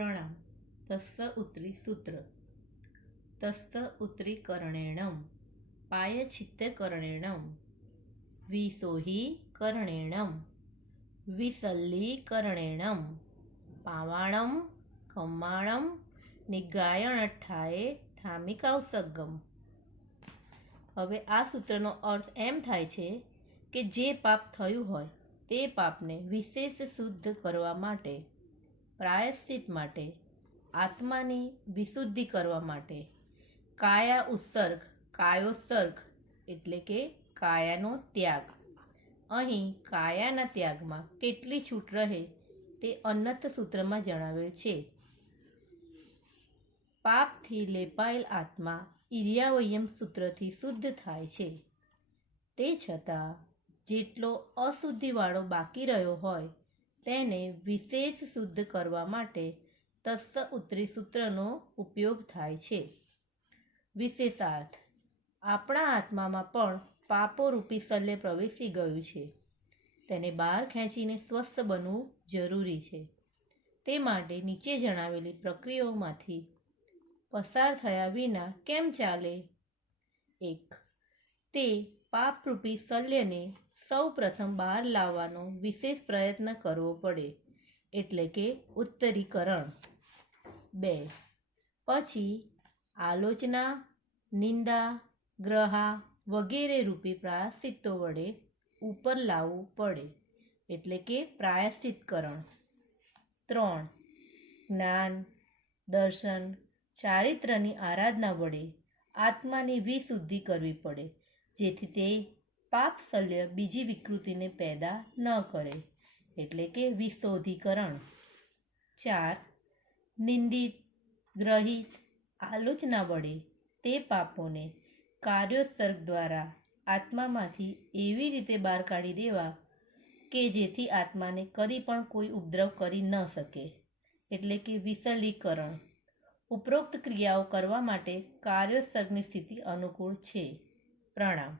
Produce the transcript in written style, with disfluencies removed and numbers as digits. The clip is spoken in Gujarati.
प्रणाम। तस्य उत्तरी सूत्र। तस्य उत्तरीकरणेन पायच्छित्तकरणेन विसोहीकरणेन विसल्लीकरणेन पावाणं खम्माणं निगायणठाये ठामिकावसगम। હવે આ સૂત્રનો અર્થ એમ થાય છે કે જે પાપ થયું હોય તે પાપને વિશેષ શુદ્ધ કરવા માટે, પ્રાયશ્ચિત માટે, આત્માની વિશુદ્ધિ કરવા માટે કાયા ઉત્સર્ગ, કાયોત્સર્ગ એટલે કે કાયાનો ત્યાગ. અહીં કાયાના ત્યાગમાં કેટલી છૂટ રહે તે અન્નત સૂત્રમાં જણાવેલ છે. પાપથી લેપાયેલ આત્મા ઈર્યાવયમ સૂત્રથી શુદ્ધ થાય છે. તે છતાં જેટલો અશુદ્ધિવાળો બાકી રહ્યો હોય તેને વિશેષ શુદ્ધ કરવા માટે તસ્ય ઉત્તરી સૂત્રનો ઉપયોગ થાય છે. વિશેષાર્થ: આપણા આત્મામાં પણ પાપોરૂપી શલ્ય પ્રવેશી ગયું છે. તેને બહાર ખેંચીને સ્વસ્થ બનવું જરૂરી છે. તે માટે નીચે જણાવેલી પ્રક્રિયાઓમાંથી પસાર થયા વિના કેમ ચાલે? 1. તે પાપરૂપી શલ્યને સૌ પ્રથમ બહાર લાવવાનો વિશેષ પ્રયત્ન કરવો પડે, એટલે કે ઉત્તરીકરણ. 2. પછી આલોચના, નિંદા, ગ્રહા વગેરે રૂપી પ્રાયશ્ચિત્તો વડે ઉપર લાવવું પડે, એટલે કે પ્રાયશ્ચિતકરણ. 3. જ્ઞાન, દર્શન, ચારિત્ર્યની આરાધના વડે આત્માની વિશુદ્ધિ કરવી પડે, જેથી તે પાપ શલ્ય બીજી વિકૃતિને પેદા ન કરે, એટલે કે વિશોધીકરણ. 4. નિંદિત, ગ્રહિત આલોચના વડે તે પાપોને કાર્યોત્સર્ગ દ્વારા આત્મામાંથી એવી રીતે બહાર કાઢી દેવા કે જેથી આત્માને કદી પણ કોઈ ઉપદ્રવ કરી ન શકે, એટલે કે વિસલીકરણ. ઉપરોક્ત ક્રિયાઓ કરવા માટે કાર્યોત્સર્ગની સ્થિતિ અનુકૂળ છે. પ્રણામ.